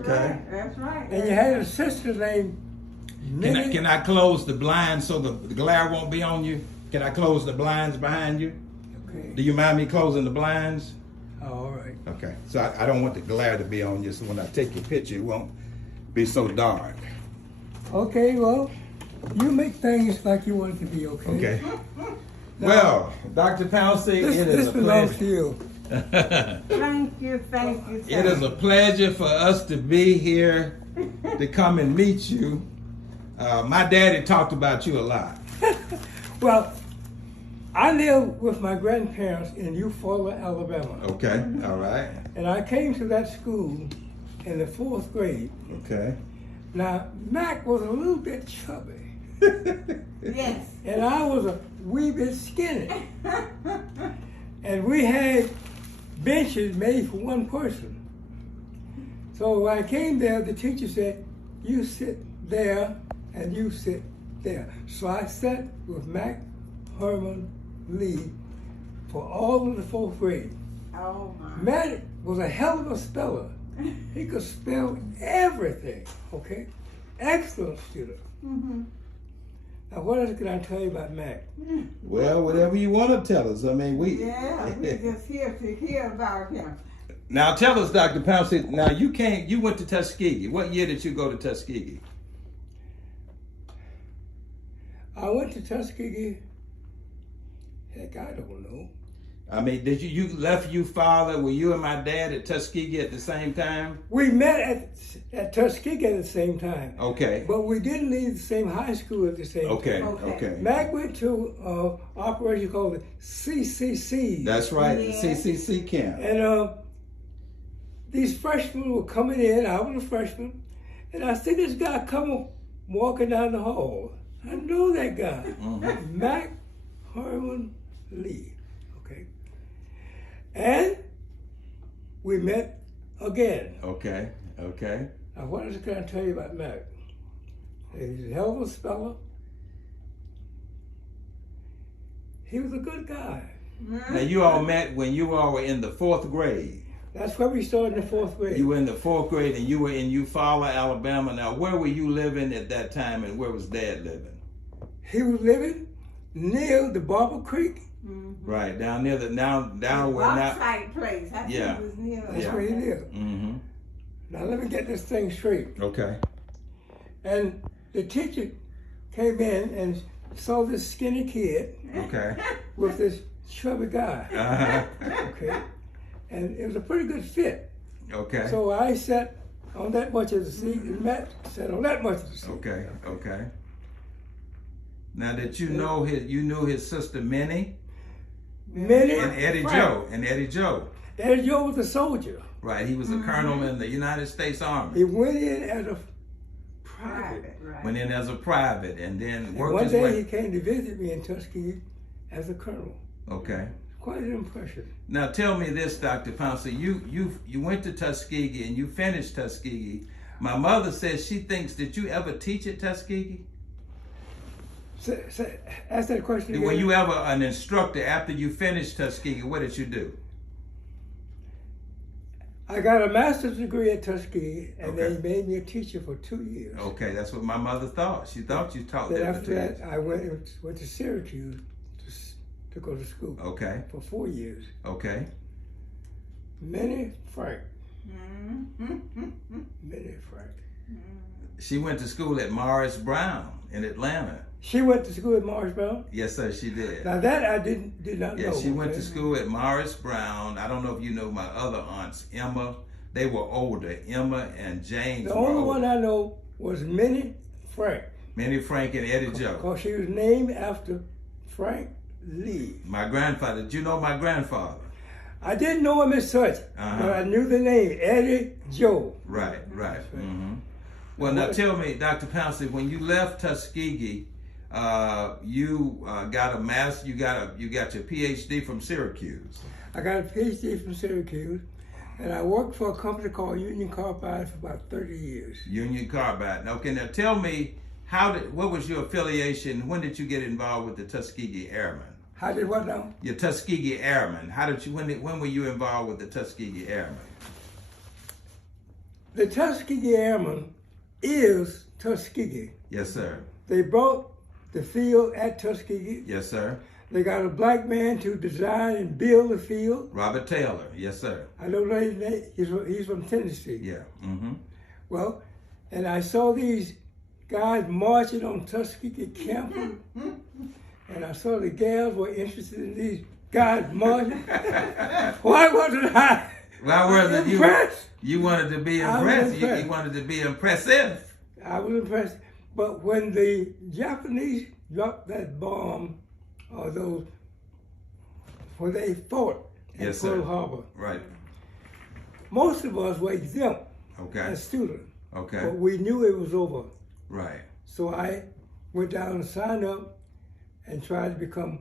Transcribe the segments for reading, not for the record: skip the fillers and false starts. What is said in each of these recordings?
Okay. That's right. And you had a sister named Minnie. Can I close the blinds so the glare won't be on you? Can I close the blinds behind you? Okay. Do you mind me closing the blinds? Oh, all right. Okay. So I don't want the glare to be on you, so when I take your picture, it won't be so dark. Okay, well, you make things like you want it to be, okay? Okay. Well, Dr. Pouncy, it is This a belongs pleasure. to you. Thank you, thank you. It is a pleasure for us to be here to come and meet you. My daddy talked about you a lot. Well, I lived with my grandparents in Eufaula, Alabama. Okay, all right. And I came to that school in the 4th grade. Okay. Now, Mac was a little bit chubby. Yes. And I was a wee bit skinny. And we had benches made for one person. So when I came there, the teacher said, you sit there and you sit there. So I sat with Mac Herman Lee for all of the 4th grade. Oh my. Mac was a hell of a speller. He could spell everything, okay? Excellent student. Mm-hmm. Now, what else can I tell you about Mac? Well, whatever you want to tell us. I mean, Yeah, we're just here to hear about him. Now tell us, Dr. Pouncy, now you went to Tuskegee. What year did you go to Tuskegee? I went to Tuskegee. Heck, I don't know. I mean, did you left Eufaula? Were you and my dad at Tuskegee at the same time? We met at Tuskegee at the same time. Okay. But we didn't leave the same high school at the same Okay. time. Okay. Mac went to operation called the CCC. That's right. Yeah. The CCC camp. And these freshmen were coming in. I was a freshman. And I see this guy coming, walking down the hall. I know that guy. Mhm. Mac Herman Lee. Okay. And we met again. Okay. Okay. Now, what else can I tell you about Mac? He's a hell of a speller. He was a good guy. Now you all met when you all were in the 4th grade. That's where we started in the 4th grade. You were in the 4th grade and you were in Eufaula, Alabama. Now where were you living at that time and where was Dad living? He was living near the Barber Creek. Mm-hmm. Right, down near the down where now. Rockside place. I Yeah. think it was near. That's where he lived. Mm-hmm. Now let me get this thing straight. Okay. And the teacher came in and saw this skinny kid Okay. with this chubby guy. Uh-huh. Okay. And it was a pretty good fit. Okay. So I sat on that much of the seat and Matt sat on that much of the seat. Okay. Okay. Now that you know you knew his sister Minnie Minnie and Eddie Frank. Joe and Eddie Joe. Eddie Joe was a soldier. Right. He was a colonel in the United States Army. He went in as a private. Private, right. Went in as a private and then And worked one his day way. he came to visit me in Tuskegee as a colonel. Okay. Quite an impression. Now tell me this, Dr. Pouncy. You went to Tuskegee and you finished Tuskegee. My mother says she thinks, did you ever teach at Tuskegee? Ask that question again. Were you ever an instructor after you finished Tuskegee? What did you do? I got a master's degree at Tuskegee, and Okay. they made me a teacher for 2 years. Okay, that's what my mother thought. She thought you taught Then there for after 2 that, years. I went to Syracuse to go to school Okay, for 4 years. okay. Minnie Frank. Mm-hmm. Minnie Frank. She went to school at Morris Brown in Atlanta. She went to school at Morris Brown. Yes, sir, she did. Now that I did not Yeah, know. she went okay? to school at Morris Brown. I don't know if you know my other aunts, Emma. They were older. Emma and James The were only older. one I know was Minnie Frank, Minnie Frank and Eddie Joe. because she was named after Frank Lee. My grandfather. Did you know my grandfather? I didn't know him as such, Uh-huh. but I knew the name, Eddie Joe. Right, right. Right. Mm-hmm. Well, now tell me, Dr. Pouncy, when you left Tuskegee, you got a master. You got your PhD from Syracuse. I got a PhD from Syracuse, and I worked for a company called Union Carbide for about 30 years. Union Carbide. Okay, now tell me, what was your affiliation? When did you get involved with the Tuskegee Airmen? How did what now? Your Tuskegee Airmen. When were you involved with the Tuskegee Airmen? the Tuskegee Airman is Tuskegee. Yes, sir. They bought the field at Tuskegee. Yes, sir. They got a black man to design and build the field. Robert Taylor. Yes, sir. I don't know his name. He's from Tennessee. Yeah. Mm-hmm. Well, and I saw these guys marching on Tuskegee camp, and I saw the gals were interested in these guys marching. Why wasn't I? Why wasn't you? Impressed? You wanted to be I was impressed. impressed. You wanted to be impressive. I was impressed. But when the Japanese dropped that bomb, or those, when they fought at Yes, Pearl sir. Harbor, Right. most of us were exempt Okay. as students, Okay. but we knew it was over. Right. So I went down and signed up and tried to become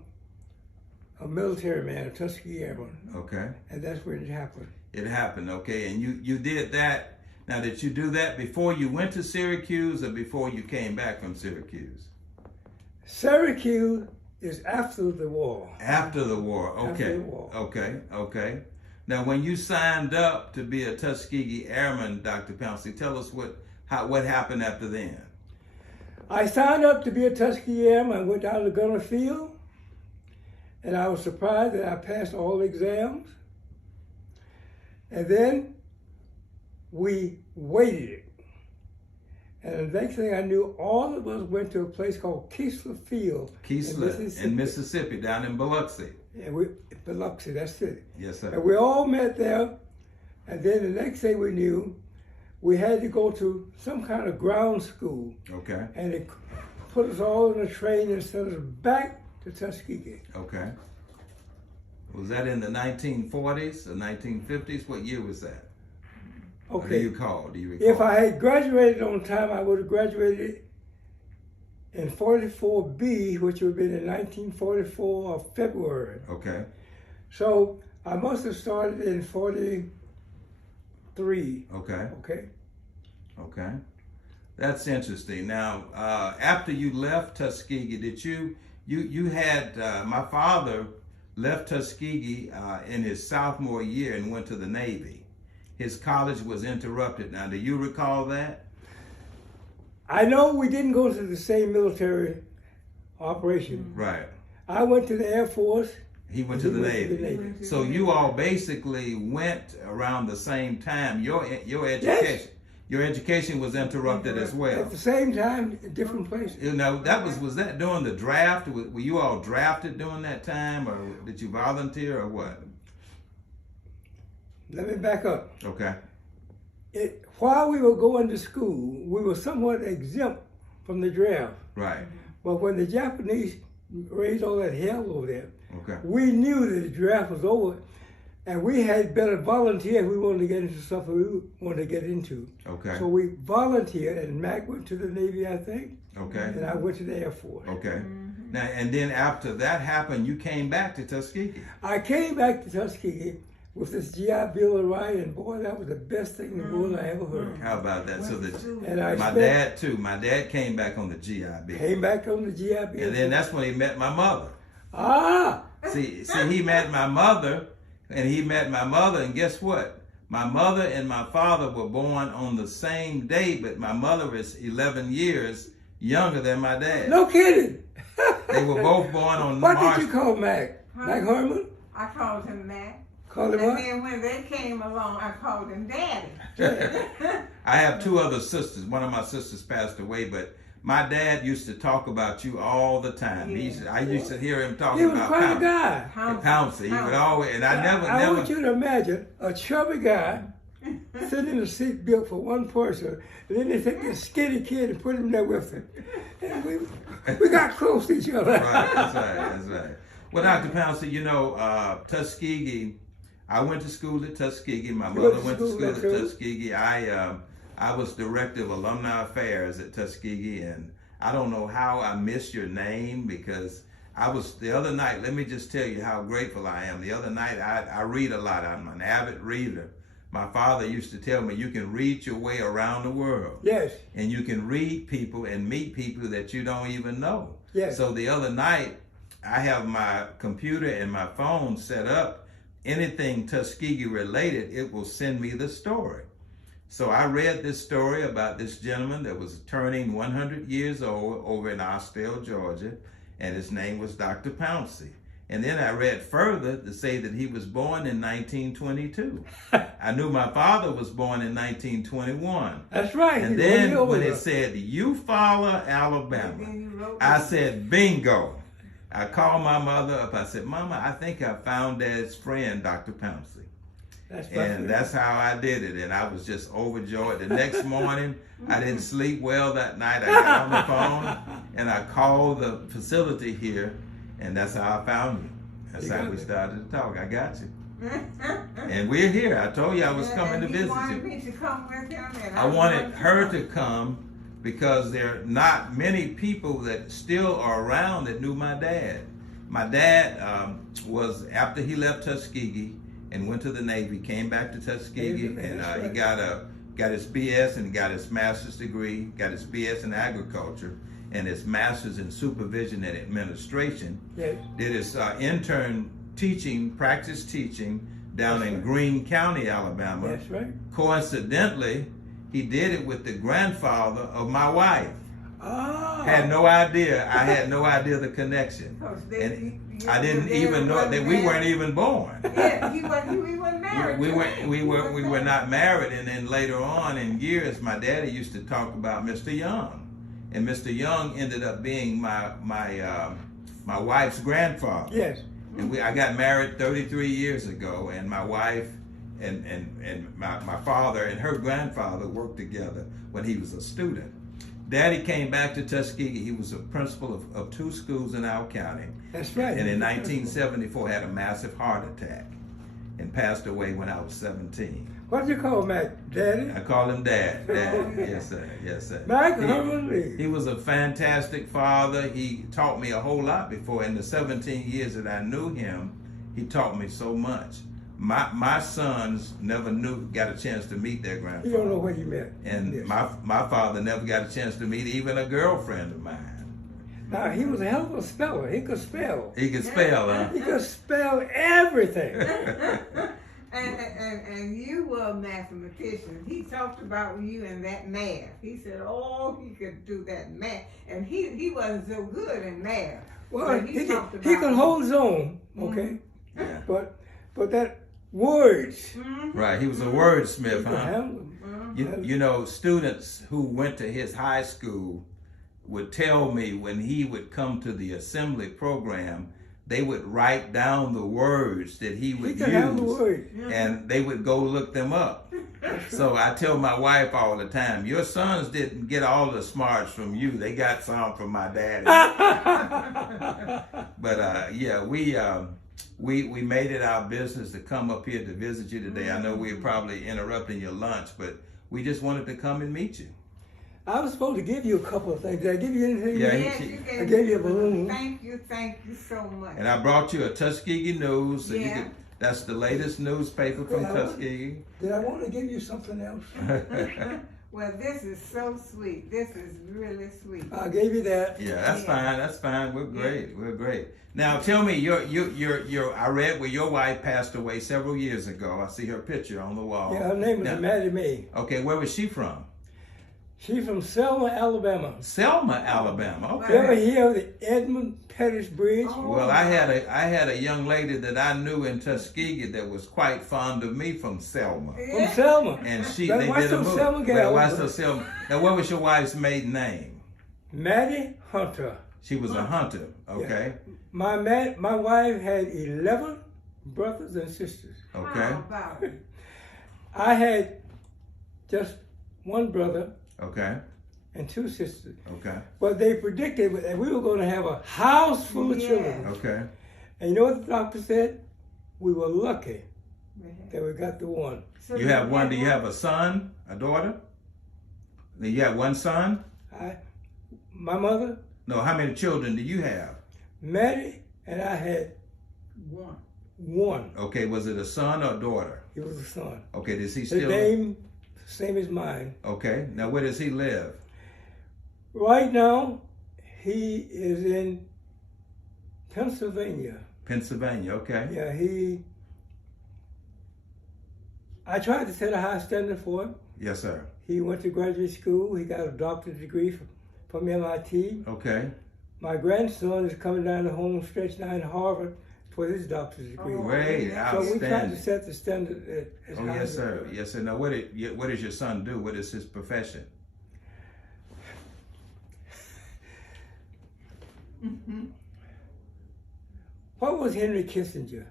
a military man, a Tuskegee Airman, Okay. and that's when it happened. It happened. Okay. And you did that. Now, did you do that before you went to Syracuse or before you came back from Syracuse? Syracuse is after the war. After the war. Okay. After the war. Okay. Okay. Now, when you signed up to be a Tuskegee Airman, Dr. Pouncy, tell us what happened after then. I signed up to be a Tuskegee Airman. I went down to Gunner Field, and I was surprised that I passed all the exams. And then we waited it. And the next thing I knew, all of us went to a place called Keesler Field In Mississippi, down in Biloxi. And Biloxi, that's it. Yes, sir. And we all met there. And then the next thing we knew, we had to go to some kind of ground school. Okay. And they put us all in a train and sent us back to Tuskegee. Okay. Was that in the 1940s or 1950s? What year was that? Or do you recall? If I had graduated on time, I would have graduated in 44B, which would have been in 1944 of February. Okay. So I must have started in 43. Okay. Okay. Okay. That's interesting. Now, after you left Tuskegee, did you had, my father left Tuskegee in his sophomore year and went to the Navy. His college was interrupted. Now, do you recall that? I know we didn't go to the same military operation. Right. I went to the Air Force. He went to the Navy. So you all basically went around the same time. Your education, Yes. your education was interrupted as well. At the same time, in different places. You know, was that during the draft? Were you all drafted during that time, or did you volunteer, or what? Let me back up. Okay. While we were going to school, we were somewhat exempt from the draft. Right. But when the Japanese raised all that hell over there, Okay. we knew that the draft was over, and we had better volunteer if we wanted to get into something we wanted to get into. Okay. So we volunteered, and Mac went to the Navy, I think, Okay. and I went to the Air Force. Okay. Now, and then after that happened, you came back to Tuskegee. I came back to Tuskegee with this GI Bill of Right, and boy, that was the best thing in the world I ever heard. How about that? So And I my spent- dad too. My dad came back on the GI Bill, Came back on the GI Bill. and then that's when he met my mother. Ah! See, he met my mother, and guess what? My mother and my father were born on the same day, but my mother is 11 years younger than my dad. No kidding! They were both born on What March. did you call Mac? Mac Herman? I called him Mac. Called him And what? then when they came along, I called him Daddy. I have two other sisters. One of my sisters passed away, but my dad used to talk about you all the time. Yeah. I used to hear him talking He was about quite a guy. Pouncy. He would always, and I I want never. you to imagine a chubby guy sitting in a seat built for one person, and then they take this skinny kid and put him there with him. And we got close to each other. Right, that's right. Well, Dr. Pouncy, you know, Tuskegee, I went to school at Tuskegee. My mother went to school at Tuskegee. I was director of alumni affairs at Tuskegee, and I don't know how I missed your name, because the other night, let me just tell you how grateful I am. The other night, I read a lot. I'm an avid reader. My father used to tell me, you can read your way around the world. Yes. And you can read people and meet people that you don't even know. Yes. So the other night, I have my computer and my phone set up. Anything Tuskegee related, it will send me the story. So I read this story about this gentleman that was turning 100 years old over in Austell, Georgia, and his name was Dr. Pouncy. And then I read further to say that he was born in 1922. I knew my father was born in 1921. That's right. And then when it said Eufaula, Alabama, I said, bingo. I called my mother up. I said, Mama, I think I found Dad's friend, Dr. Pouncy. And that's how I did it. And I was just overjoyed. The next morning, I didn't sleep well that night. I got on the phone and I called the facility here, and that's how I found you. That's how we started to talk. I got you. And we're here. I told you I was coming to visit you. wanted me to come with him, and I wanted her to come because there are not many people that still are around that knew my dad. My dad was, after he left Tuskegee and went to the Navy, came back to Tuskegee, and he got his BS and got his master's degree, got his BS in agriculture, and his master's in supervision and administration. Yes. Did his intern teaching, practice teaching down in Greene County, Alabama. That's right. Coincidentally, he did it with the grandfather of my wife. Ah. Had no idea. I had no idea the connection. And I didn't even know that we weren't even born. Yeah, we weren't married. We were not married. And then later on in years, my daddy used to talk about Mr. Young. And Mr. Young ended up being my wife's grandfather. Yes. And I got married 33 years ago, and my wife and my father and her grandfather worked together when he was a student. Daddy came back to Tuskegee. He was a principal of 2 schools in our county. That's right. And in 1974 had a massive heart attack and passed away when I was 17. What do you call Mac? Daddy? I call him Dad. Dad. Yes, sir. Yes, sir. Mac Hummerly. He was a fantastic father. He taught me a whole lot before. In the 17 years that I knew him, he taught me so much. My sons never got a chance to meet their grandfather. You don't know what he meant. And yes. my father never got a chance to meet even a girlfriend of mine. Now, he was a hell of a speller. He could spell. He could spell, huh? He could spell everything. And you were a mathematician. He talked about you and that math. He said, oh, he could do that math. And he wasn't so good in math. Well, he could hold his own, okay? Mm-hmm. Yeah. But that words. Mm-hmm. Right, he was a wordsmith, huh? Mm-hmm. You know, students who went to his high school would tell me when he would come to the assembly program, they would write down the words that he would use, have the words. and they would go look them up. So I tell my wife all the time, your sons didn't get all the smarts from you, they got some from my daddy. But yeah, we made it our business to come up here to visit you today. I know we're probably interrupting your lunch, but we just wanted to come and meet you. I was supposed to give you a couple of things. Did I give you anything? Yeah, I gave you a balloon. Thank you so much. And I brought you a Tuskegee News, so you could, that's the latest newspaper from Tuskegee. Did I want to give you something else? Well, this is so sweet. This is really sweet. I gave you that. Yeah, that's fine. That's fine. We're great. We're great. Now, tell me, I read where your wife passed away several years ago. I see her picture on the wall. Yeah, her name was Maddie Mae. Okay, where was she from? She's from Selma, Alabama. Selma, Alabama. Okay. You ever hear of the Edmund Pettus Bridge? Oh. Well, I had a young lady that I knew in Tuskegee that was quite fond of me from Selma. From Selma. And they Why did a so movie. Selma gal? Why so Selma? Now, what was your wife's maiden name? Maddie Hunter. She was a hunter. Okay. Yeah. My wife had 11 brothers and sisters. Okay. How about it? I had just one brother. Okay. And 2 sisters. Okay. But they predicted that we were going to have a house full of children. Okay. And you know what the doctor said? We were lucky that we got the one. So You have one. Do you have a son, a daughter? Do you have one son? My mother, No. How many children do you have? Maddie, and I had one. Okay. Was it a son or a daughter? He was a son. Okay. Does he His still? name, same as mine. Okay. Now, where does he live? Right now, he is in Pennsylvania. Pennsylvania. Okay. Yeah, I tried to set a high standard for him. Yes, sir. He went to graduate school. He got a doctorate degree from MIT. Okay. My grandson is coming down the home stretch now in Harvard for his doctorate degree. Great, So outstanding. we try to set the standard as Oh, high yes, as we sir. can. Yes, sir. Now, what does your son do? What is his profession? What was Henry Kissinger?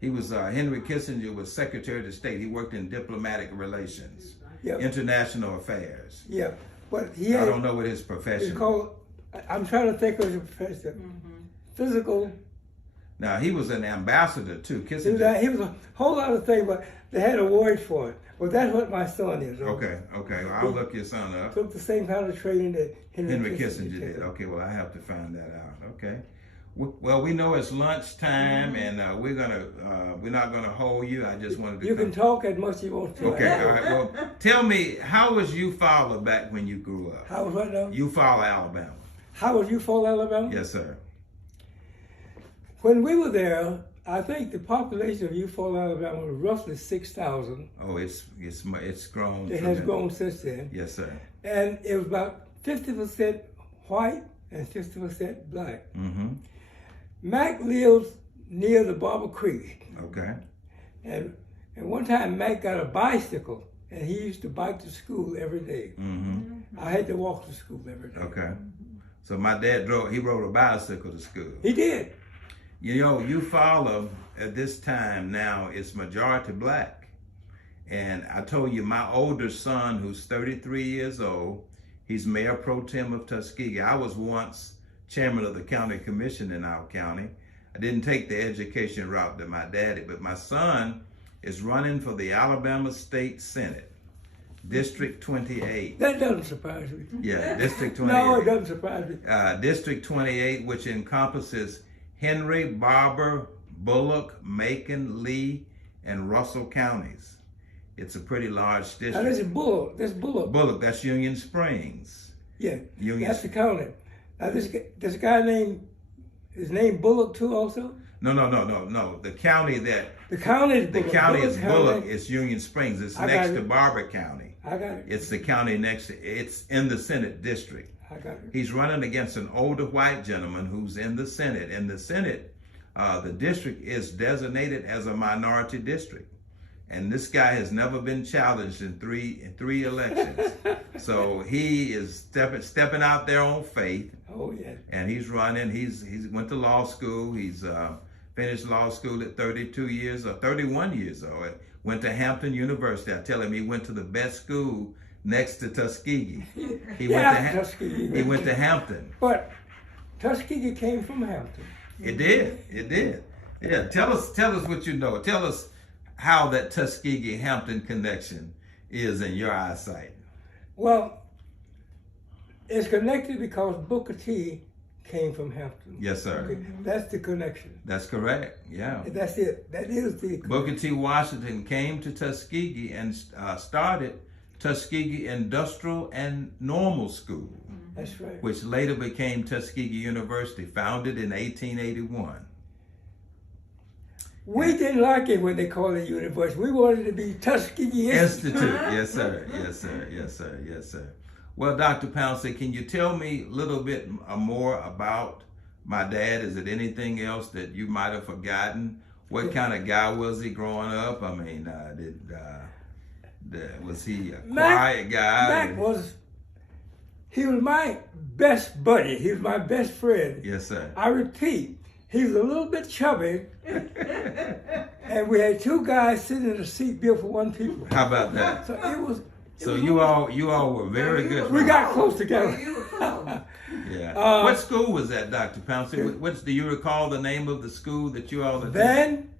He was Henry Kissinger was Secretary of State. He worked in diplomatic relations, Yeah, international affairs. yeah. But he I had, don't know what his profession. it's called, I'm trying to think of his profession. Physical. Now he was an ambassador too. Kissinger. He was a whole lot of things, but they had a word for it. Well, that's what my son is. Okay. Well, I'll look your son up. Took the same kind of training that Henry Kissinger did. Okay, well, I have to find that out. Okay. Well, we know it's lunchtime, and we're not gonna hold you. I just wanted to. You can talk as much as you want to. Okay. All right. Well, tell me, how was Eufaula back when you grew up? How was what now? Eufaula, Alabama. How was Eufaula, Alabama? Yes, sir. When we were there, I think the population of Eufaula, Alabama was roughly 6,000. Oh, it's grown. It has grown since then. Yes, sir. And it was about 50% white and 50% black. Mm-hmm. Mac lives near the Barber Creek. Okay. And one time Mac got a bicycle and he used to bike to school every day. Mm-hmm. I had to walk to school every day. Okay. So my dad rode a bicycle to school. He did. You know, Eufaula at this time now is majority black. And I told you, my older son, who's 33 years old, he's Mayor Pro Tem of Tuskegee. I was once chairman of the county commission in our county. I didn't take the education route that my daddy, but my son is running for the Alabama State Senate, District 28. That doesn't surprise me. Yeah, District 28. No, it doesn't surprise me. District 28, which encompasses Henry, Barber, Bullock, Macon, Lee, and Russell counties. It's a pretty large district. Now this is Bullock. This is Bullock. Bullock, that's Union Springs. Yeah, Union. that's the county. Now this guy named, his name Bullock too also? No. The county that The county is Bullock. the county is Bullock. County. It's Union Springs. It's I next got to it. Barber County. I got it. It's the county next to. It's in the Senate district. I got it. He's running against an older white gentleman who's in the Senate. In the Senate, the district is designated as a minority district. And this guy has never been challenged in three elections. So he is stepping out there on faith. Oh yeah. And he's running. He's went to law school. He's finished law school at 31 years old. Went to Hampton University. I tell him he went to the best school next to Tuskegee. He Tuskegee. He went to Hampton. But Tuskegee came from Hampton. It did. Yeah. Tell us what you know. Tell us how that Tuskegee-Hampton connection is in your eyesight. Well, it's connected because Booker T came from Hampton. Yes, sir. Okay, that's the connection. That's correct. Yeah. That's it. That is the Booker T. Washington came to Tuskegee and started Tuskegee Industrial and Normal School, That's right. which later became Tuskegee University, founded in 1881. We didn't like it when they called it university. We wanted it to be Tuskegee Institute. Yes, sir. Yes, sir. Yes, sir. Yes, sir. Well, Dr. Pouncy, can you tell me a little bit more about my dad? Is it anything else that you might have forgotten? What kind of guy was he growing up? I mean, was he a quiet guy? He was my best buddy. He was my best friend. Yes, sir. I repeat, he was a little bit chubby, and we had two guys sitting in a seat built for one people. How about that? So it was. So you all were very good. We got close together. Yeah. What school was that, Dr. Pouncy? Do you recall the name of the school that you all attended? Van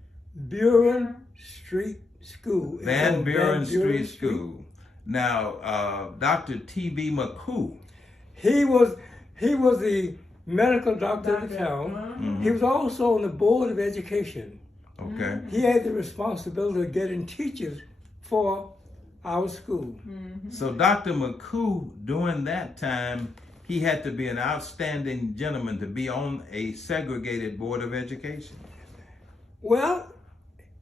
Buren Street School. Van Buren Street School. Now, Dr. T.B. McCoo. He was the medical doctor of the town. Mm-hmm. He was also on the board of education. Okay. He had the responsibility of getting teachers for our school. Mm-hmm. So Dr. McCoo, during that time, he had to be an outstanding gentleman to be on a segregated board of education. Well,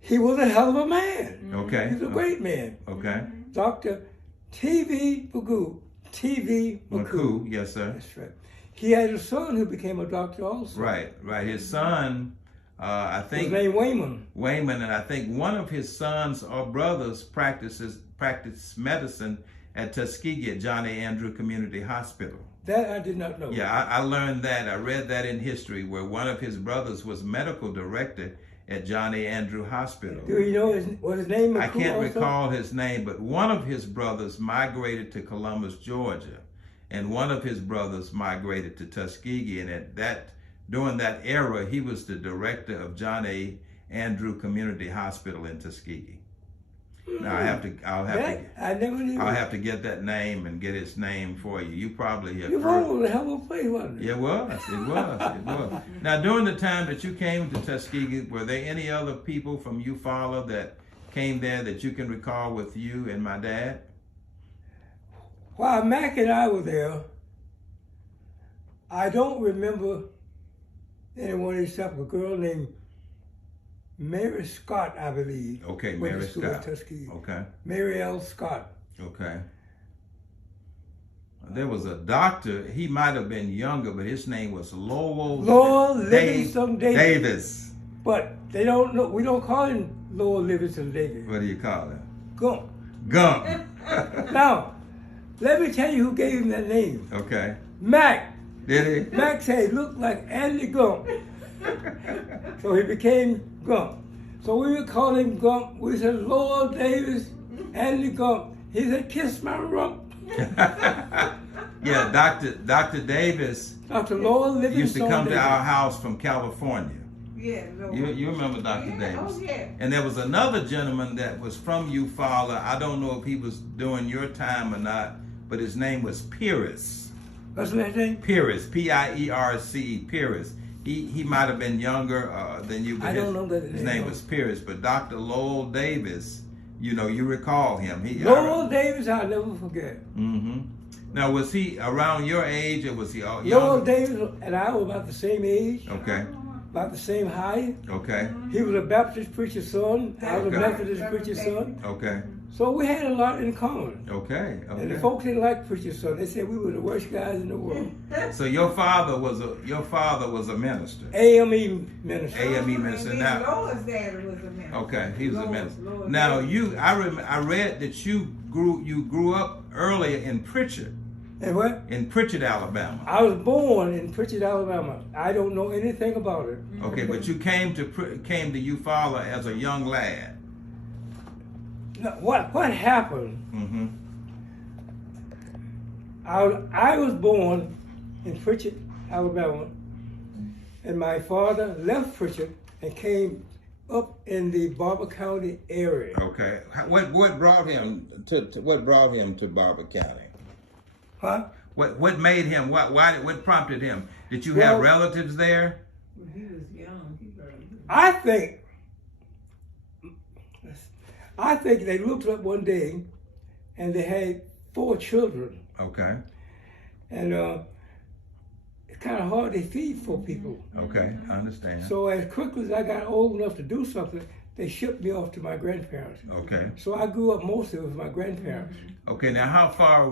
he was a hell of a man. Okay. He's a great man. Okay. Doctor, TV Magoo. TV Magoo. McCoo, yes, sir. That's right. He had a son who became a doctor also. Right. His son, I think. His name Wayman. Wayman, and I think one of his sons or brothers practiced medicine at Tuskegee at John A. Andrew Community Hospital. That I did not know. Yeah, I learned that. I read that in history, where one of his brothers was medical director at John A. Andrew Hospital. Do you know what his name? I can't also? recall his name, but one of his brothers migrated to Columbus, Georgia, and one of his brothers migrated to Tuskegee. And during that era, he was the director of John A. Andrew Community Hospital in Tuskegee. Now I'll have to get that name and get his name for you. You probably have Eufaula was a hell of a place, wasn't it? Yeah, it was. Now, during the time that you came to Tuskegee, were there any other people from Eufaula that came there that you can recall with you and my dad? While Mac and I were there, I don't remember anyone except a girl named Mary Scott, I believe. Okay, went Mary to school Scott. at Tuskegee. Okay. Mary L. Scott. Okay. There was a doctor, he might have been younger, but his name was Lowell Livingston Davis. But they don't know, we don't call him Lowell Livingston Davis. What do you call him? Gump. Gump. Now, let me tell you who gave him that name. Okay. Mac. Did he? Mac said he looked like Andy Gump. So he became Gump. So we would call him Gump. We said, Lowell Davis, Andy Gump. He said, kiss my rump. Yeah, Dr. Davis Dr. Lowell Livingston used to come Davis. to our house from California. Yeah, You remember Dr. Yeah, Davis? oh, yeah. And there was another gentleman that was from Eufaula. I don't know if he was doing your time or not, but his name was Pierce. What's that name? Pierce, P-I-E-R-C-E, Pierce. He might have been younger than you, but I don't know that his name was Pierce. But Dr. Lowell Davis, you recall him. Lowell Davis, I'll never forget. Mm-hmm. Now, was he around your age, or was he all Lowell young? Davis and I were about the same age, Okay, about the same height. okay, He was a Baptist preacher's son. I was a Okay. Methodist preacher's son. okay, So we had a lot in common. okay, And the okay. folks didn't like preacher's son. They said we were the worst guys in the world. So your father was a minister. AME minister. AME minister. And Now, then Lois' daddy was a minister. okay, he was a Lois- minister. Lois' Now daddy. I read that you grew up earlier in Pritchard, And what? in Pritchard, Alabama. I was born in Pritchard, Alabama. I don't know anything about it. Okay, but you came to Eufaula as a young lad. Now, what happened? Mm-hmm. I was born in Pritchard, Alabama, and my father left Pritchard and came up in the Barber County area. Okay. What brought him to Barber County? Huh? What made him? What prompted him? Did you have Well, relatives there? When he was young, he was. I think they looked up one day and they had 4 children. Okay. And it's kind of hard to feed 4 people. Okay, I understand. So as quickly as I got old enough to do something, they shipped me off to my grandparents. Okay. So I grew up mostly with my grandparents. Okay. Now, how far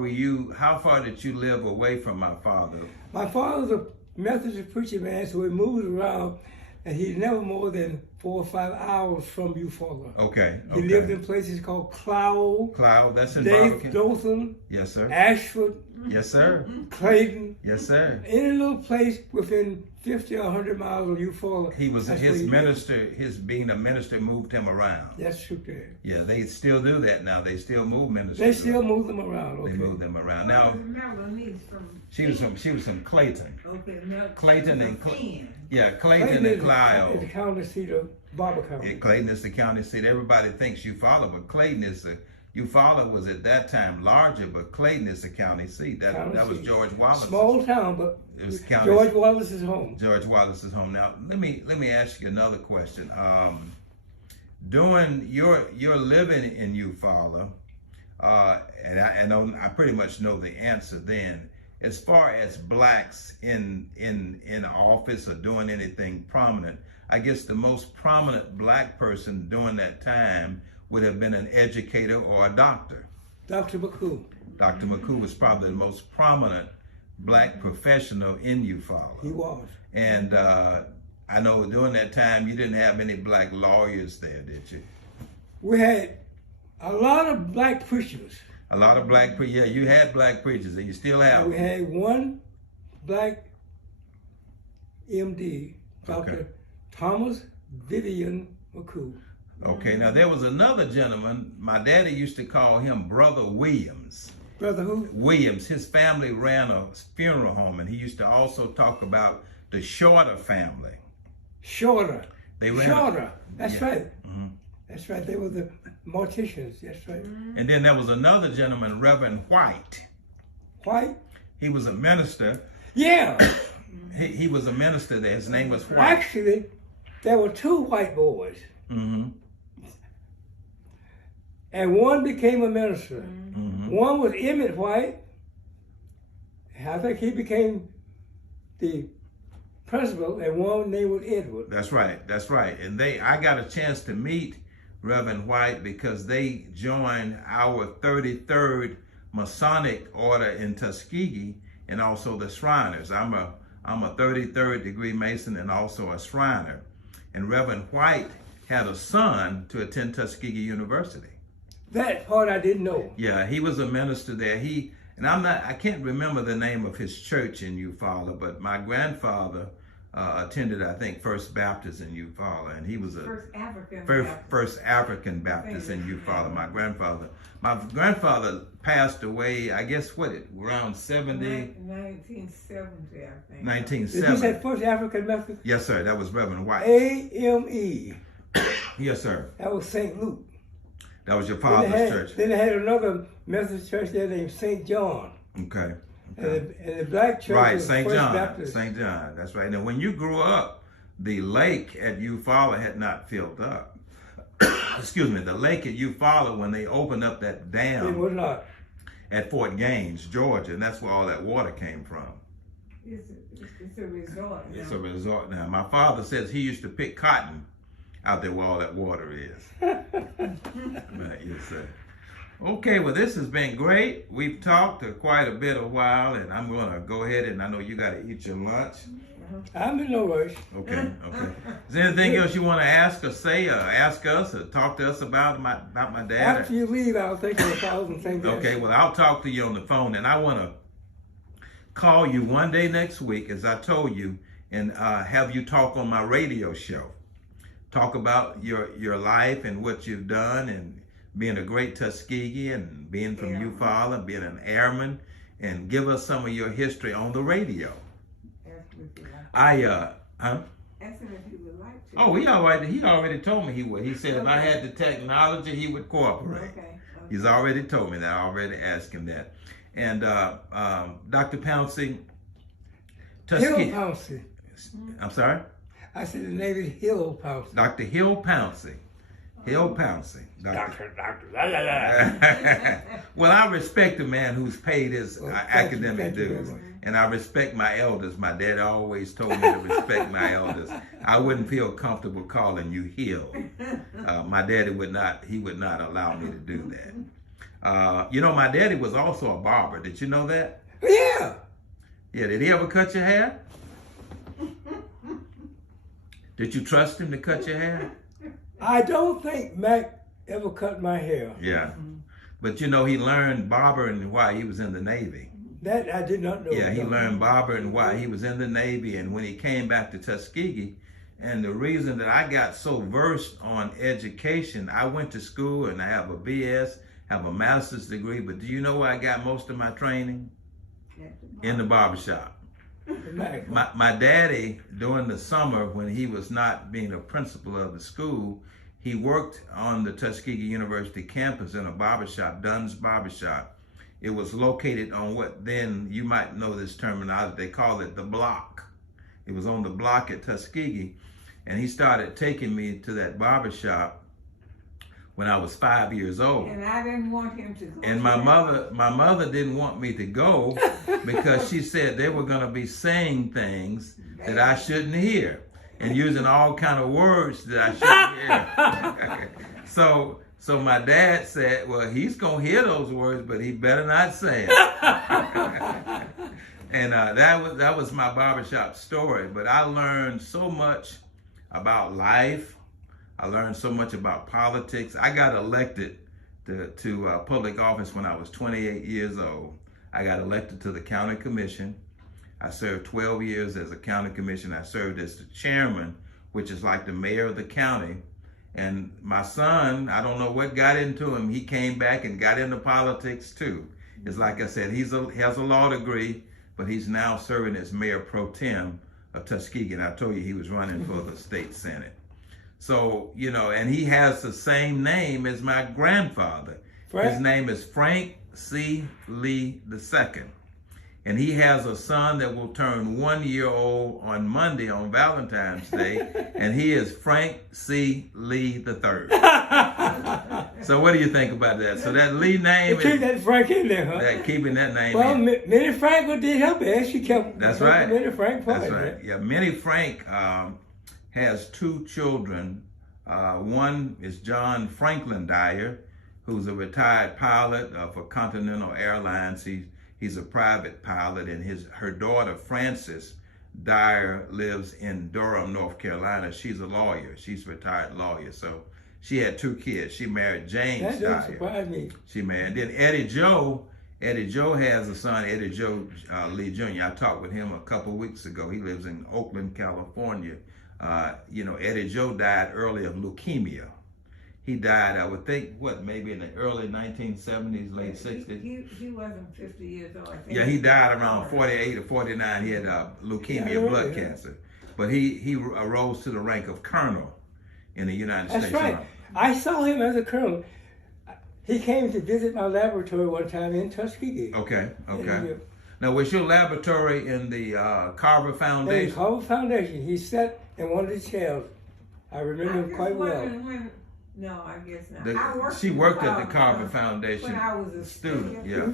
did you live away from my father? My father was a Methodist preacher man, so he moved around, and he's never more than 4 or 5 hours from Eufaula. Okay. He lived in places called Cloud, Cloud. That's in Barber County. Dothan, Yes, sir. Ashford, Yes, sir. Clayton. Yes, sir. Any little place within 50 or 100 miles of Eufaula. He was that's where his he minister. His being a minister moved him around. lived. That's true there. Yeah, they still do that now. They still move ministers. They still move them around. They Okay. move them around. Now, Melanie from. she was from Clayton. Okay, Clayton and Clayton. Yeah, Clayton Clayton and is the Clio. county seat of Barber County. Yeah, Clayton is the county seat. Everybody thinks Eufaula, but Clayton is the. Eufaula was at that time larger, but Clayton is the county seat. County That was seat. George Wallace. Small town, but It was county. George Wallace's home. George Wallace's home. Now, let me ask you another question. During your living in Eufaula, and I pretty much know the answer then. As far as blacks in office or doing anything prominent, I guess the most prominent black person during that time would have been an educator or a doctor. Dr. McCoo. Dr. McCoo was probably the most prominent black professional in Eufaula. He was. And I know during that time you didn't have any black lawyers there, did you? We had a lot of black preachers. A lot of black preachers. Yeah, you had black preachers, and you still have. We had one black MD, Dr. Thomas Vivian McCoo. Okay, now there was another gentleman, my daddy used to call him Brother Williams. Brother who? Williams. His family ran a funeral home, and he used to also talk about the Shorter family. Shorter. They ran Shorter. That's right. Mm-hmm. That's right. They were the morticians. That's right. And then there was another gentleman, Reverend White. White? He was a minister. Yeah. He was a minister there. His name was White. Actually, there were two white boys. Mm-hmm. And one became a minister. Mm-hmm. One was Emmett White. I think he became the principal, and one name was Edward. That's right. That's right. And I got a chance to meet Reverend White because they joined our 33rd Masonic order in Tuskegee, and also the Shriners. I'm a 33rd degree Mason and also a Shriner. And Reverend White had a son to attend Tuskegee University. That part I didn't know. Yeah, he was a minister there. I can't remember the name of his church in Eufaula, but my grandfather attended, I think, First Baptist in Eufaula, and he was a first African Baptist in Eufaula. My grandfather passed away, I guess, around 70? 1970, I think. 1970. Did you say First African Methodist? Yes, sir. That was Reverend White. AME. Yes, sir. That was St. Luke. That was your father's church. Then they had another Methodist church there named St. John. Okay. And the black church was St. First John. Baptist. St. John. That's right. Now, when you grew up, the lake at Eufaula had not filled up. Excuse me. The lake at Eufaula, when they opened up that dam, it was not. At Fort Gaines, Georgia, and that's where all that water came from. It's a resort now. It's a resort now. My father says he used to pick cotton out there where all that water is. Right, yes, sir. Okay, well, this has been great. We've talked quite a bit a while, and I'm going to go ahead, and I know you got to eat your lunch. I'm in no rush. Okay. Is there anything else you want to ask or say, or ask us, or talk to us about my dad? After you leave, I'll think of 1,000 things. Okay, well, I'll talk to you on the phone, and I want to call you one day next week, as I told you, and have you talk on my radio show. Talk about your life and what you've done, and being a great Tuskegee, and being from Eufaula, and being an airman, and give us some of your history on the radio. Ask him if he would like to. Oh, he already told me he would. He said if I had the technology, he would cooperate. Okay. He's already told me that. I already asked him that. And Dr. Pouncy, Tuskegee. Hill Pouncy. I'm sorry? I said the name is Hill Pouncy. Dr. Hill Pouncy. Hill Pouncy. Doctor. Well, I respect a man who's paid his academic thank you dues. very much. And I respect my elders. My dad always told me to respect my elders. I wouldn't feel comfortable calling you Hill. My daddy would not allow me to do that. My daddy was also a barber. Did you know that? Yeah. Yeah, did he ever cut your hair? Did you trust him to cut your hair? I don't think Mac ever cut my hair. Yeah. But he learned barbering while he was in the Navy. That I did not know. Yeah, he learned barbering while he was in the Navy, and when he came back to Tuskegee, and the reason that I got so versed on education, I went to school and I have a BS, have a master's degree, but do you know where I got most of my training? In the barbershop. My daddy, during the summer when he was not being a principal of the school, he worked on the Tuskegee University campus in a barbershop, Dunn's Barbershop. It was located on what then, you might know this terminology, they call it the block. It was on the block at Tuskegee, and he started taking me to that barbershop when I was 5 years old. And I didn't want him to go. And my mother didn't want me to go because she said they were gonna be saying things that I shouldn't hear and using all kind of words that I shouldn't hear. So my dad said, well, he's going to hear those words, but he better not say it. And that was my barbershop story. But I learned so much about life. I learned so much about politics. I got elected to public office when I was 28 years old. I got elected to the county commission. I served 12 years as a county commissioner. I served as the chairman, which is like the mayor of the county. And my son, I don't know what got into him. He came back and got into politics too. It's like I said, he has a law degree, but he's now serving as mayor pro tem of Tuskegee. And I told you he was running for the state senate. So, and he has the same name as my grandfather. Frank? His name is Frank C. Lee II. And he has a son that will turn 1 year old on Monday on Valentine's Day, and he is Frank C. Lee III. So what do you think about that? So that Lee name keep that Frank in there, huh? Keeping that name well, in. Minnie Frank did her best. She kept That's right. Minnie Frank part. That's right. Yeah, Minnie Frank has 2 children. One is John Franklin Dyer, who's a retired pilot for Continental Airlines. He's a private pilot, and her daughter, Frances Dyer, lives in Durham, North Carolina. She's a lawyer. She's a retired lawyer. So she had 2 kids. She married James Dyer. That doesn't surprise me. She married. Then Eddie Joe has a son, Eddie Joe Lee Jr. I talked with him a couple weeks ago. He lives in Oakland, California. Eddie Joe died early of leukemia. He died, I would think, maybe in the early 1970s, late 60s. He wasn't 50 years old, I think. Yeah, he died around 48 or 49. He had leukemia, blood cancer. But he arose to the rank of colonel in the United States. That's right. I saw him as a colonel. He came to visit my laboratory one time in Tuskegee. Okay. Now, was your laboratory in the Carver Foundation? In the Carver Foundation. He sat in one of the chairs. I remember him quite well. No, I guess not. She worked at the Carver Foundation. When I was a student. Yeah.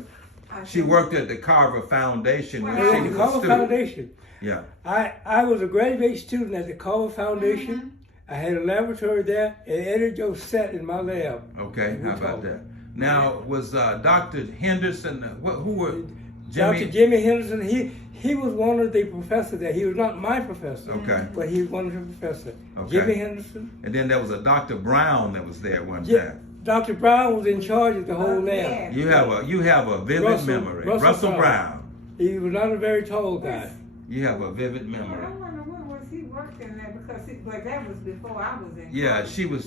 She worked at the Carver Foundation when she was a student. Carver Foundation. Yeah. I was a graduate student at the Carver Foundation. Mm-hmm. I had a laboratory there, and Eddie Joe sat in my lab. Okay, how about that? Now, was Dr. Henderson, who were Jimmy? Dr. Jimmy Henderson, he was one of the professors there. He was not my professor. Okay. But he was one of the professors. Okay. Jimmy Henderson. And then there was a Dr. Brown that was there one time. Dr. Brown was in charge of the whole lab. You have a vivid memory. Russell Brown. He was not a very tall guy. You have a vivid memory. I wonder when was he worked in there, but that was before I was in. Yeah, she was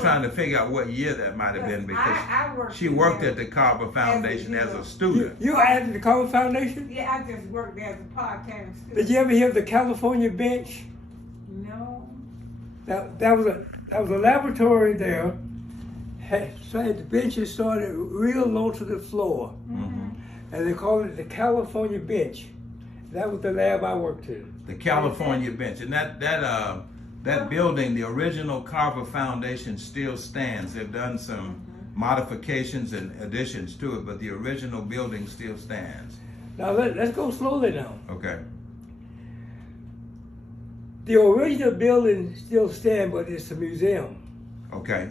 trying to figure out what year that might have been because she worked at the Carver Foundation as a student. You at the Carver Foundation? Yeah, I just worked there as a part-time student. Did you ever hear of the California bench? No. That was a laboratory there. So the benches started real low to the floor, and they called it the California bench. That was the lab I worked in. The California bench, and that building, the original Carver Foundation, still stands. They've done some modifications and additions to it, but the original building still stands. Now let's go slowly now. Okay. The original building still stands, but it's a museum. Okay.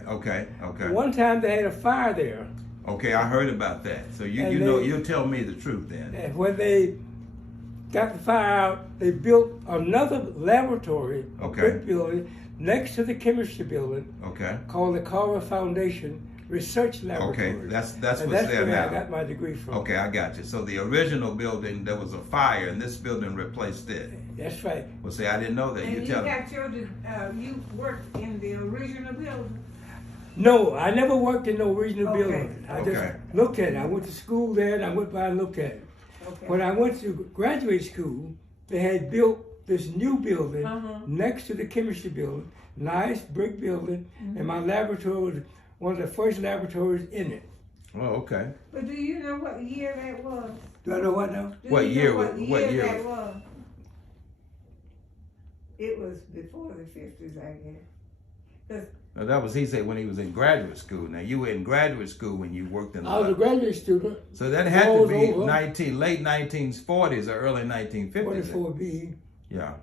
One time they had a fire there. Okay, I heard about that. So you'll tell me the truth then. And when they got the fire out, they built another laboratory, a brick building, next to the chemistry building, called the Carver Foundation Research Laboratory. Okay, that's what's there now. That's where I got my degree from. Okay, I got you. So the original building, there was a fire, and this building replaced it. That's right. Well, see, I didn't know that. And you worked in the original building? No, I never worked in the original building. I just looked at it. I went to school there, and I went by and looked at it. Okay. When I went to graduate school, they had built this new building next to the chemistry building, nice brick building, and my laboratory was one of the first laboratories in it. Oh, okay. But do you know what year that was? Do I know what now? What year that was? It was before the 50s, I guess. Now that was, he said, when he was in graduate school. Now you were in graduate school when you worked in the... I was a graduate student. So that had to be late 1940s or early 1950s. 44B. Yeah.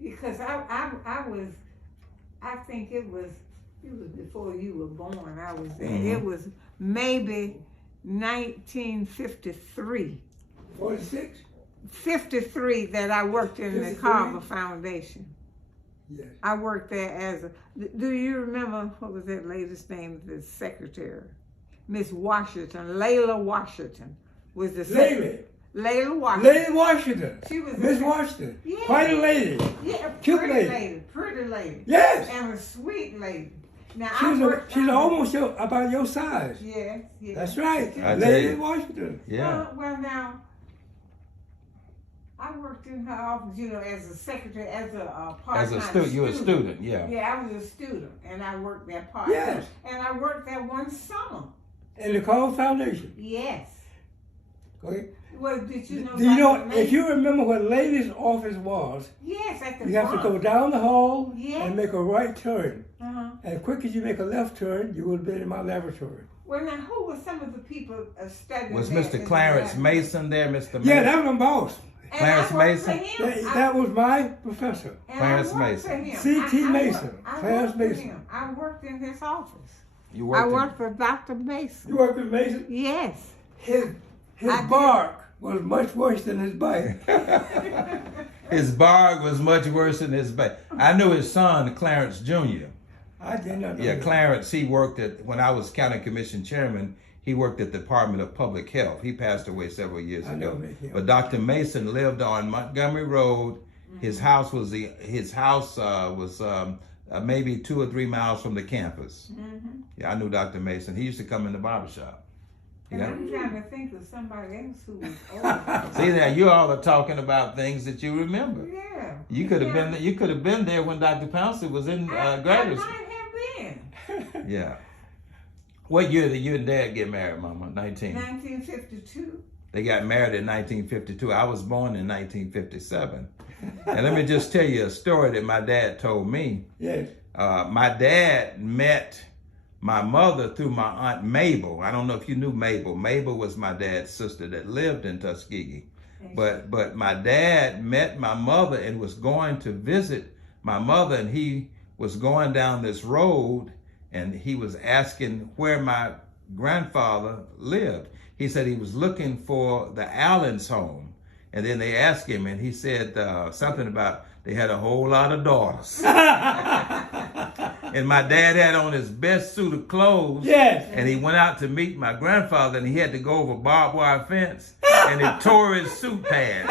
Because I think it was It was before you were born. I was there. Mhm. It was maybe 1953. 46? 53 that I worked in the 53? Carver Foundation. Yes. I worked there as a, do you remember, what was that lady's name, the secretary? Miss Washington, Layla Washington was the secretary. Layla Washington. Lady Washington. She was Miss Washington. Yeah. Quite a lady. Yeah, Cute pretty lady. pretty lady. Yes. And a sweet lady. Now She's almost about your size. Yes, yes. That's right. I tell Lady you. Washington. Yeah. Well, now, I worked in her office, as a secretary, as a part-time As a student, you're a student, yeah. Yeah, I was a student, and I worked there part-time. Yes. And I worked there one summer. In the Carver Foundation. Yes. Okay. Well, did you know? Do you know, Dr. if Mason? you remember what lady's office was, Yes, at the you have to front. go down the hall Yes. and make a right turn. Uh-huh. As quick as you make a left turn, you would have been in my laboratory. Well, now, who were some of the people studying Was there Mr. in Clarence the Mason there, Mr. Mason? Yeah, that was my boss. And Clarence I worked Mason? for him. That was my professor. And Clarence I worked Mason. for him. C.T. Mason. I Clarence worked for Mason. him. I worked in his office. You I worked worked for Dr. Mason. You worked with Mason? Yes. His I did. bark was much worse than his bite. His bark was much worse than his bite. I knew his son, Clarence Jr. I did not know Yeah, that. Clarence, he worked when I was county commission chairman, he worked at the Department of Public Health. He passed away several years I know ago. him. But Dr. Mason lived on Montgomery Road. His house was maybe 2 or 3 miles from the campus. Mm-hmm. Yeah, I knew Dr. Mason. He used to come in the barbershop. And Yeah. I'm trying to think of somebody else who was older. See now, you all are talking about things that you remember. Yeah. You could have been. You could have been there when Dr. Pouncy was in graduate I school. might have been. Yeah. What year did you and Dad get married, Mama? 1952. They got married in 1952. I was born in 1957. And let me just tell you a story that my dad told me. Yes. My dad met my mother through my Aunt Mabel. I don't know if you knew Mabel. Mabel was my dad's sister that lived in Tuskegee. But my dad met my mother and was going to visit my mother, and he was going down this road and he was asking where my grandfather lived. He said he was looking for the Allen's home. And then they asked him, and he said something about they had a whole lot of daughters. And my dad had on his best suit of clothes. Yes. And he went out to meet my grandfather, and he had to go over a barbed wire fence, and he tore his suit pants.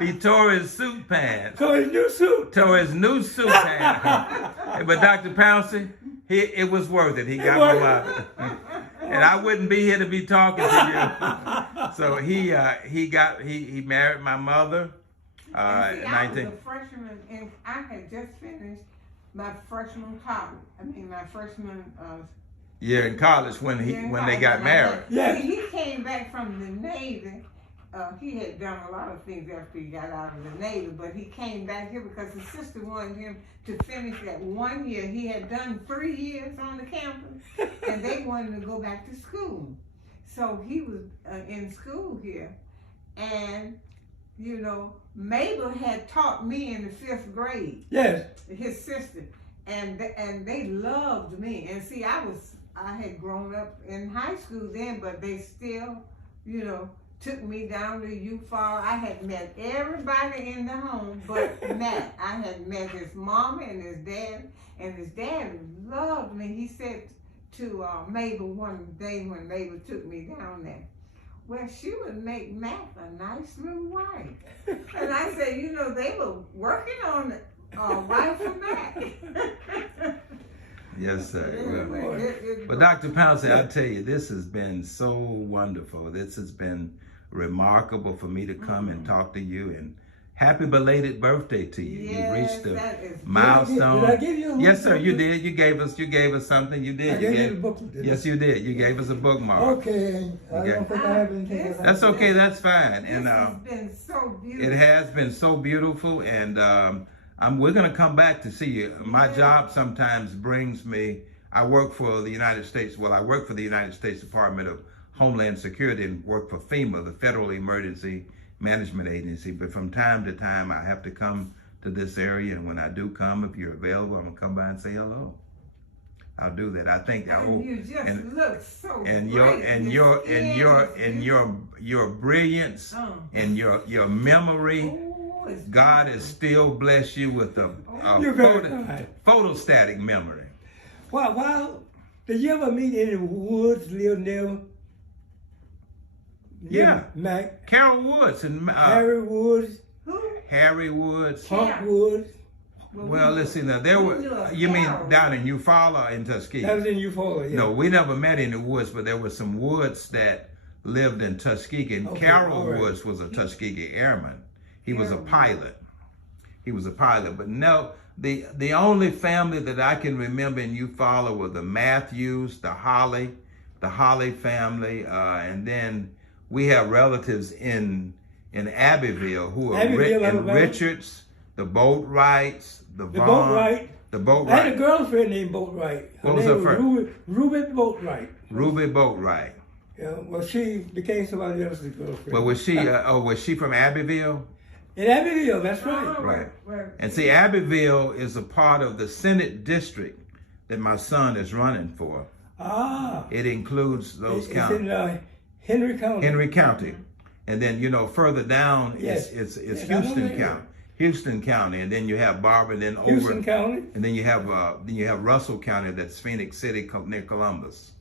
He tore his suit pants. So his new suit. Tore his new suit pants. But Dr. Pouncy, it was worth it. He got me out. And I wouldn't be here to be talking to you. So he married my mother. I was 19. a freshman, and I had just finished my freshman college. My freshman Yeah, in college when they got married. Yes. He came back from the Navy. He had done a lot of things after he got out of the Navy, but he came back here because his sister wanted him to finish that 1 year. He had done 3 years on the campus, and they wanted to go back to school. So he was in school here, and Mabel had taught me in the 5th grade. Yes. His sister, and they loved me. And see, I had grown up in high school then, but they still, took me down to Eufaula. I had met everybody in the home but Matt. I had met his mama and his dad loved me. He said to Mabel one day when Mabel took me down there, well, she would make Matt a nice little wife. And I said, they were working on a wife for Matt. Yes, sir. Anyway, But Dr. Pouncy, I tell you, this has been so wonderful. This has been remarkable for me to come and talk to you. And happy belated birthday to you. Yes, You reached the that is milestone. Did I give you a Yes, sir. book? You did. You gave us something. You did. I gave you the book. Yes, you did. You gave us a bookmark. Okay. I don't think I have anything else. That's okay. That's fine. This And has been so beautiful. it has been so beautiful, and we're going to come back to see you. My job sometimes brings me. I work for the United States. Well, I work for the United States Department of Homeland Security and work for FEMA, the Federal Emergency Management Agency. But from time to time, I have to come to this area, and when I do come, if you're available, I'm gonna come by and say hello. I'll do that. I think And you just look so and great. your brilliance and your memory. God has still blessed you with a photostatic memory. Well, did you ever meet any Woods live near? Yeah, Mac. Carol Woods and Harry Woods. Who? Harry Woods. Punk Woods. Well, listen, there were. You mean down in Eufaula in Tuskegee? That was in Eufaula. Yeah. No, we never met in the woods, but there were some Woods that lived in Tuskegee. And Carol Woods was a Tuskegee Airman. He was a pilot. He was a pilot. But no, the only family that I can remember in Eufaula were the Matthews, the Holly family, and then we have relatives in Abbeville who are in Richards, the Boatwrights, the Boatwright. I had a girlfriend named Boatwright. What was her first? Ruby Boatwright. Ruby Boatwright. Yeah, well, she became somebody else's girlfriend. Well, was she from Abbeville? In Abbeville, that's right. Right. And see, Abbeville is a part of the Senate district that my son is running for. Ah. It includes those counties. It's in Henry County. Henry County. And then, further down, it's Houston County. Houston County, and then you have Barber, then over Houston County, and then you have Russell County, that's Phoenix City near Columbus,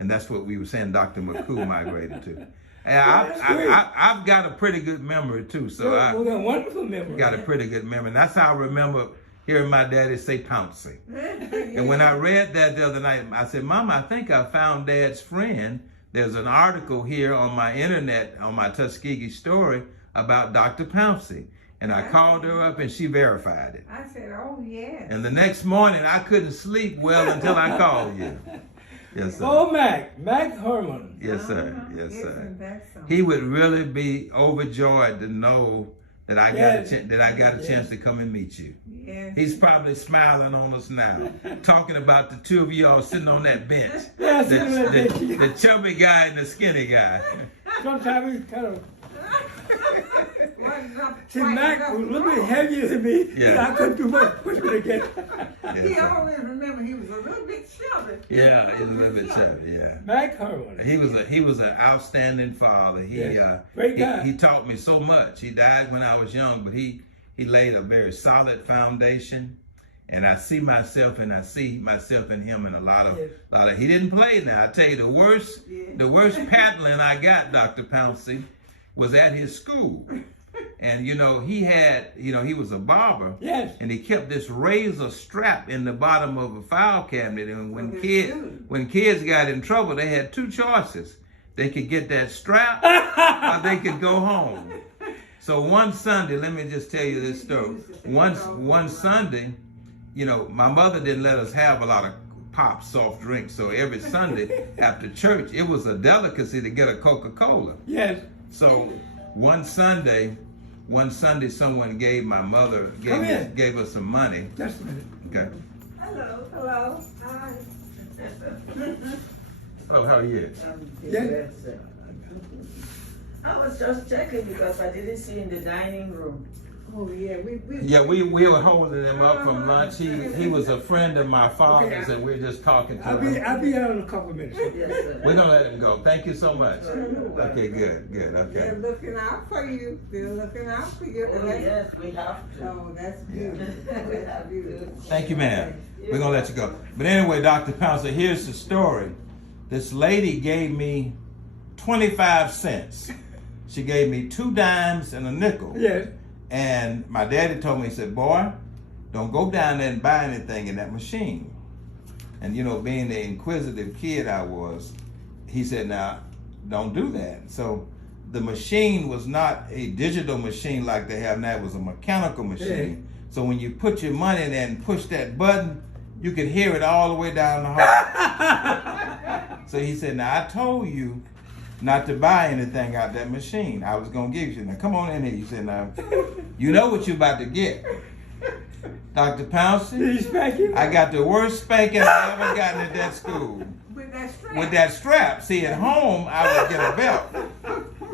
and that's what we were saying Dr. McCoo migrated to. And I've got a pretty good memory too, so I got a wonderful memory. Got a pretty good memory. And that's how I remember hearing my daddy say Pouncy. And when I read that the other night, I said, "Mama, I think I found Dad's friend. There's an article here on my internet on my Tuskegee story about Dr. Pouncy." And I called her up and she verified it. I said, "Oh, yeah." And the next morning I couldn't sleep well until I called you. Yes, sir. Oh, Mac Herman. Yes, sir. Yes, sir. He would really be overjoyed to know that I got a chance to come and meet you. Yes. He's probably smiling on us now, talking about the two of you all sitting on that bench. Yeah, the chubby guy and the skinny guy. Sometimes we kind of. See, Mac was a little bit heavier than me. Yeah. I couldn't do much pushing again. He always remember he was a little bit chubby. Yeah, he was a little bit chubby. Yeah. Mac Herman. He was an outstanding father. Great guy. He taught me so much. He died when I was young, but he laid a very solid foundation. And I see myself in him in a lot of. He didn't play now. I tell you, the worst paddling I got, Dr. Pouncy, was at his school. And he was a barber. Yes. And he kept this razor strap in the bottom of a file cabinet. And when kids got in trouble, they had two choices. They could get that strap or they could go home. So one Sunday, let me just tell you this story. One Sunday, my mother didn't let us have a lot of pop soft drinks. So every Sunday after church, it was a delicacy to get a Coca-Cola. Yes. So one Sunday, someone gave my mother gave us some money. Just a minute. Okay. Hello. Hi. Oh, how are you? Yeah. I was just checking because I didn't see in the dining room. Oh yeah, we were holding him up from lunch. He was a friend of my father's, and we're just talking to him. I'll be out in a couple of minutes. Yes, sir. We're gonna let him go. Thank you so much. Okay, good. Okay. They're looking out for you. Oh, yes, we have to. Oh, that's beautiful. That's beautiful. Thank you, ma'am. We're gonna let you go. But anyway, Dr. Pouncy, here's the story. This lady gave me 25 cents. She gave me 2 dimes and a nickel. Yes. And my daddy told me, he said, "Boy, don't go down there and buy anything in that machine." And being the inquisitive kid I was, he said, "Now, don't do that." So the machine was not a digital machine like they have now. It was a mechanical machine. Yeah. So when you put your money in there and push that button, you could hear it all the way down the hall. So he said, "Now, I told you not to buy anything out that machine. I was going to give you. Now, come on in here." He said, "Now, you know what you're about to get." Dr. Pouncy, Did he spank you? I got the worst spanking I ever gotten at that school. With that strap. See, at home, I would get a belt.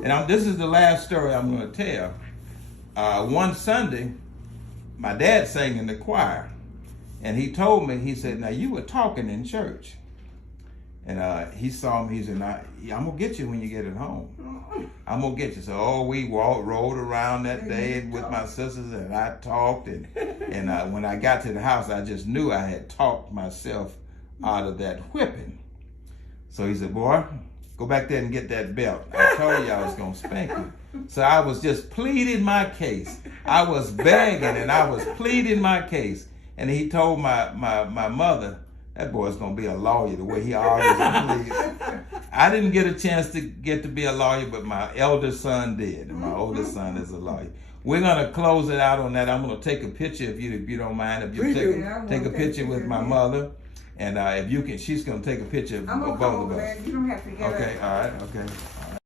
And this is the last story I'm going to tell. One Sunday, my dad sang in the choir, and he told me, he said, now you were talking in church. And he saw me, he said, now, I'm gonna get you when you get at home. I'm gonna get you. So we rode around that day with my sisters, and I talked, and when I got to the house, I just knew I had talked myself out of that whipping. So he said, boy, go back there and get that belt. I told you I was gonna spank you. So I was just pleading my case. I was begging and I was pleading my case. And he told my mother, that boy's gonna be a lawyer the way he always pleads. I didn't get a chance to get to be a lawyer, but my elder son did. And my oldest son is a lawyer. We're gonna close it out on that. I'm gonna take a picture if you don't mind. If you take a picture with my mother. And if you can, she's gonna take a picture of both of us. You don't have to get Okay, all right, okay.